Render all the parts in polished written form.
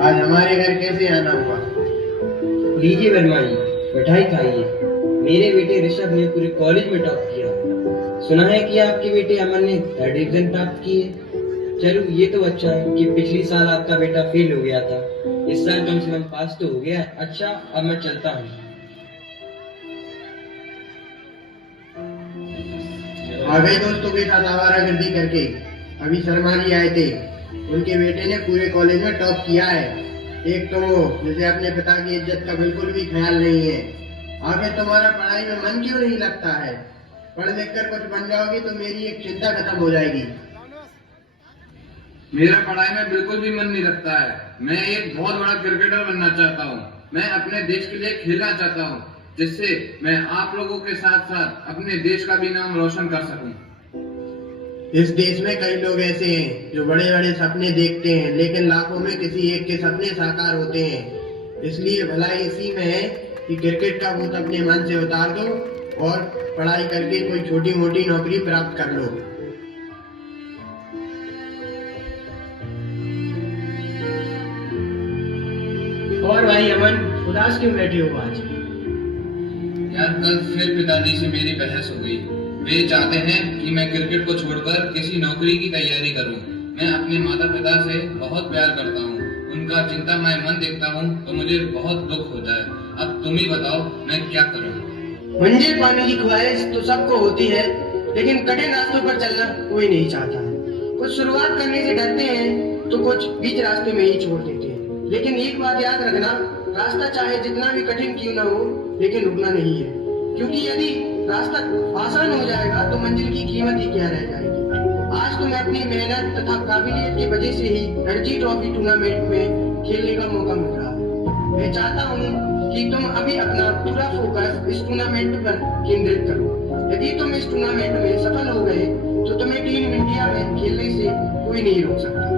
आज हमारे घर कैसे आना हुआ? लीजिए वर्मा जी, मिठाई खाइए। मेरे बेटे ऋषभ ने पूरे कॉलेज में टॉप किया। सुना है कि आपके बेटे अमन ने 3rd डिवीजन प्राप्त की है। चलो ये तो अच्छा है कि पिछली साल आपका बेटा फेल हो गया था, इस साल कम से कम पास तो हो गया। अच्छा, अब मैं चलता हूँ। आ गए दोस्तों के साथ आवारागर्दी करके। अभी शर्मा जी आए थे, उनके बेटे ने पूरे कॉलेज में टॉप किया है। एक तो वो जिसे अपने पिता की इज्जत का बिल्कुल भी ख्याल नहीं है। आगे तुम्हारा पढ़ाई में मन क्यों नहीं लगता है? पढ़ लिख कर कुछ बन जाओगे तो मेरी एक चिंता खत्म हो जाएगी। मेरा पढ़ाई में बिल्कुल भी मन नहीं लगता है। मैं एक बहुत बड़ा क्रिकेटर बनना चाहता हूँ। मैं अपने देश के लिए खेलना चाहता हूँ, जिससे मैं आप लोगों के साथ साथ अपने देश का भी नाम रोशन कर सकूं। इस देश में कई लोग ऐसे हैं जो बड़े बड़े सपने देखते हैं, लेकिन लाखों में किसी एक के सपने साकार होते हैं। इसलिए भलाई इसी में है कि क्रिकेट का भूत अपने मन से उतार दो और पढ़ाई करके कोई छोटी मोटी नौकरी प्राप्त कर लो। और भाई अमन, उदास क्यों बैठे हो आज? यार, कल फिर पिताजी से मेरी बहस हो गई। वे चाहते हैं कि मैं क्रिकेट को छोड़कर किसी नौकरी की तैयारी करूं। मैं अपने माता पिता से बहुत प्यार करता हूं। उनका चिंतामय मन देखता हूं तो मुझे बहुत दुख होता है। अब तुम ही बताओ, मैं क्या करूं? मंजिल पाने की ख्वाहिश तो सबको होती है, लेकिन कठिन रास्तों पर चलना कोई नहीं चाहता है। कुछ शुरुआत करने से डरते हैं तो कुछ बीच रास्ते में ही छोड़ देते हैं। लेकिन एक बात याद रखना, रास्ता चाहे जितना भी कठिन क्यों ना हो, लेकिन रुकना नहीं है। क्योंकि यदि रास्ता आसान हो जाएगा तो मंजिल की कीमत ही क्या रह जाएगी। आज तुम्हें अपनी मेहनत तथा काबिलियत की वजह से ही रणजी ट्रॉफी टूर्नामेंट में खेलने का मौका मिल रहा है। मैं चाहता हूँ कि तुम अभी अपना पूरा फोकस इस टूर्नामेंट पर केंद्रित करो। यदि तुम इस टूर्नामेंट में सफल हो गए तो तुम्हें टीम इंडिया में खेलने से कोई नहीं रोक सकता।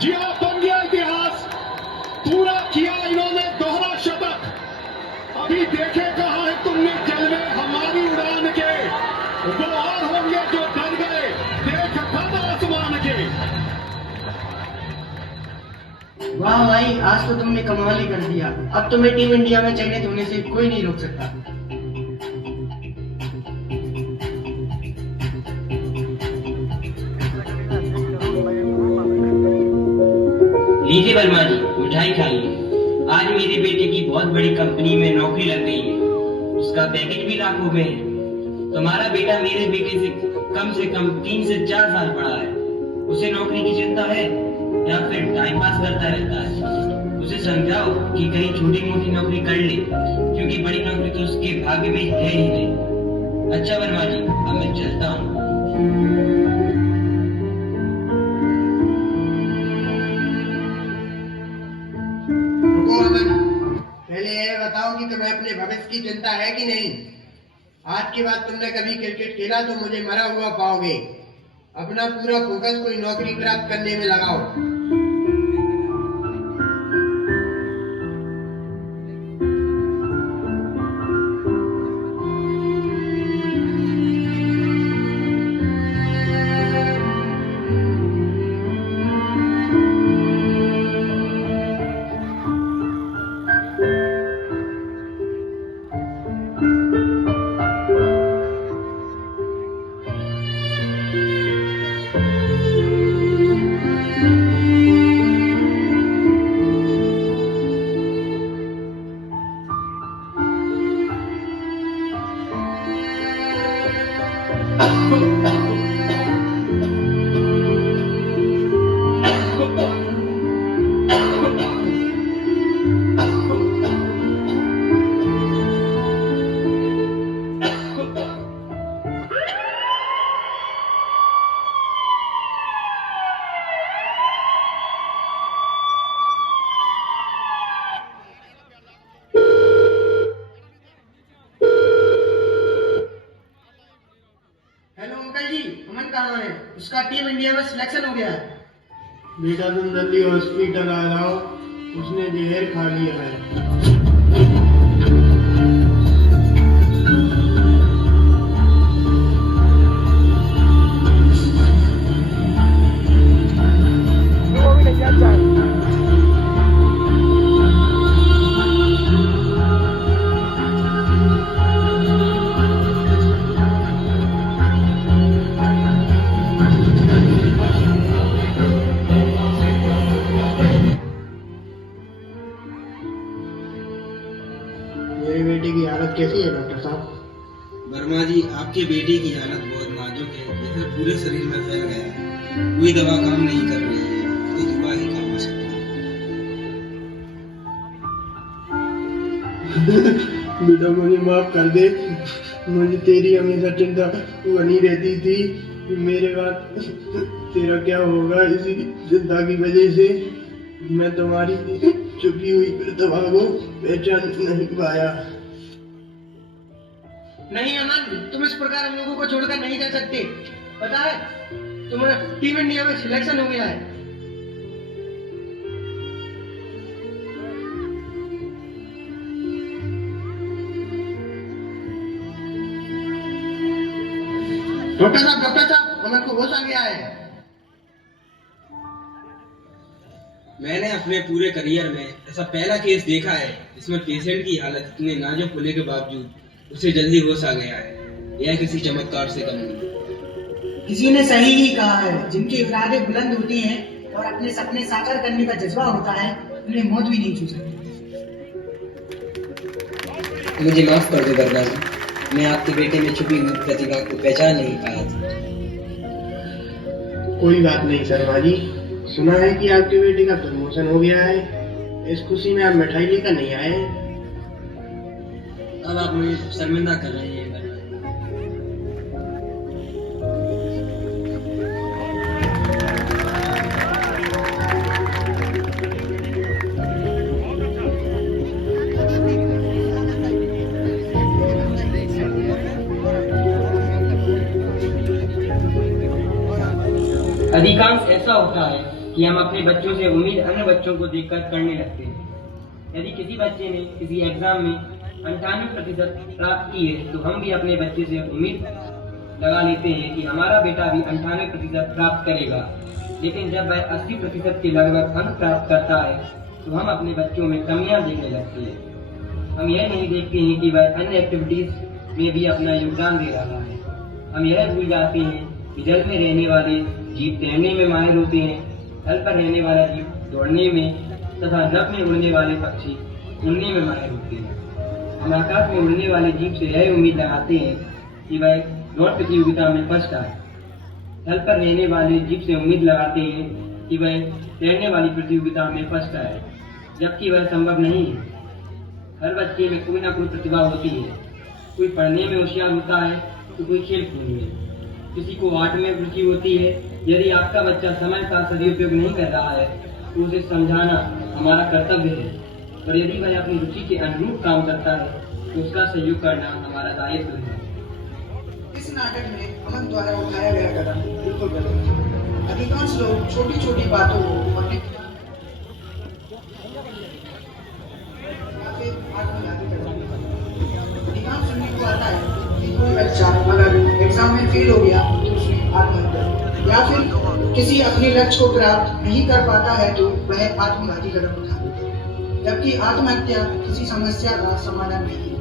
जी हाँ, बन गया इतिहास। पूरा किया इन्होंने दोहरा शतक। अभी देखे कहाँ है तुमने जलवे हमारी उड़ान के। वो और होंगे जो डर गए देख खत आसमान के। वाह भाई, आज तो तुमने कमाल ही कर दिया। अब तुम्हें टीम इंडिया में चयनित होने से कोई नहीं रोक सकता। लीजिए वर्मा जी, मिठाई खाइए। आज मेरे बेटे की बहुत बड़ी कंपनी में नौकरी लग गई है। उसका पैकेज भी लाखों में है। तुम्हारा बेटा मेरे बेटे से कम 3 से 4 साल बड़ा है। उसे नौकरी की चिंता है या फिर टाइम पास करता रहता है? उसे समझाओ कि कहीं छोटी मोटी नौकरी कर ले, क्योंकि बड़ी नौकरी तो उसके भाग्य में है ही नहीं। अच्छा वर्मा जी, अब मैं चलता हूँ। पहले यह बताओ कि तुम्हें अपने भविष्य की चिंता है कि नहीं? आज के बाद तुमने कभी क्रिकेट खेला तो मुझे मरा हुआ पाओगे। अपना पूरा फोकस कोई नौकरी प्राप्त करने में लगाओ। उसका टीम इंडिया में सिलेक्शन हो गया है। बेटा तुम जल्दी हॉस्पिटल आ जाओ, उसने जहर खा लिया है। मेरी बेटी की हालत कैसी है डॉक्टर साहब? वर्मा जी, आपके बेटे की हालत बहुत नाजुक है। जैसे पूरे शरीर में फैल गया है। कोई दवा काम नहीं कर रही है, कोई दवा ही काम हो सकती है। बेटा मुझे माफ कर दे, मुझे तेरी हमेशा चिंता बनी रहती थी कि मेरे बाद तेरा क्या होगा। इसी चिंता की वजह से मैं तुम्हारी छुपी हुई प्रतिभा को पहचान नहीं पाया। नहीं अमन, तुम इस प्रकार हम लोगों को छोड़कर नहीं जा सकते। पता है तुम्हारा टीम इंडिया में सिलेक्शन हो गया है। डॉक्टर साहब अमन को होश आ गया है। मैंने अपने पूरे करियर में ऐसा पहला केस देखा है जिसमें पेशेंट की हालत इतने नाजुक होने के बावजूद उसे जल्दी होश आ गया है। यह किसी चमत्कार से कम नहीं। किसी ने सही ही कहा है, जिनके इरादे बुलंद होते हैं और अपने सपने साकार करने का जज्बा होता है, उन्हें मौत भी नहीं छू सकती। मुझे माफ कर दो वर्मा जी, मैं आपके बेटे में छुपी हुई प्रतिभा को पहचान नहीं पाया था। कोई बात नहीं शर्मा जी, सुना है कि आपके बेटे का प्रमोशन हो गया है। इस खुशी में आप मिठाई लेकर नहीं आए। अब आप मुझे शर्मिंदा कर रहे हैं। अधिकांश ऐसा होता है कि हम अपने बच्चों से उम्मीद अन्य बच्चों को देखकर करने लगते हैं। यदि किसी बच्चे ने किसी एग्जाम में 98% प्राप्त की है तो हम भी अपने बच्चे से उम्मीद लगा लेते हैं कि हमारा बेटा भी 98% प्राप्त करेगा। लेकिन जब वह 80% के लगभग अंक प्राप्त करता है तो हम अपने बच्चों में कमियां देखने लगते हैं। हम यह नहीं देखते हैं कि वह अन्य एक्टिविटीज में भी अपना योगदान दे रहा है। हम यह भूल जाते हैं कि जल में रहने वाले जीव तैरने में माहिर होते हैं, थल पर रहने वाला जीव दौड़ने में तथा नभ में उड़ने वाले पक्षी उड़ने में माहिर होते हैं। हम आकाश में उड़ने वाले जीव से यह उम्मीद लगाते हैं कि वह दौड़ प्रतियोगिता में फर्स्ट आए। थल पर रहने वाले जीव से उम्मीद लगाते हैं कि वह तैरने वाली प्रतियोगिता में फर्स्ट आए, जबकि वह संभव नहीं है। हर बच्चे में कोई ना कोई प्रतिभा होती है। कोई पढ़ने में होशियार होता है तो कोई खेल कूद में, किसी को आर्ट में रुचि होती है। यदि आपका बच्चा समय का सदुपयोग नहीं कर रहा है तो उसे समझाना हमारा कर्तव्य है, और यदि वह अपनी रुचि के अनुरूप काम करता है तो उसका सहयोग करना हमारा दायित्व है। इस नाटक में अमन द्वारा उठाया गया कदम बिल्कुल गलत है। अधिकांश लोग छोटी छोटी बातों को अपने आत्मघाती करते हैं। अधिकांश सुनने को आता है कि कोई बच्चा अगर एग्जाम में फेल हो गया तो उसने आत्महत्या, या फिर किसी अपने लक्ष्य को प्राप्त नहीं कर पाता है तो वह आत्मघाती कदम उठा लेता है। जबकि आत्महत्या किसी समस्या का समाधान नहीं है।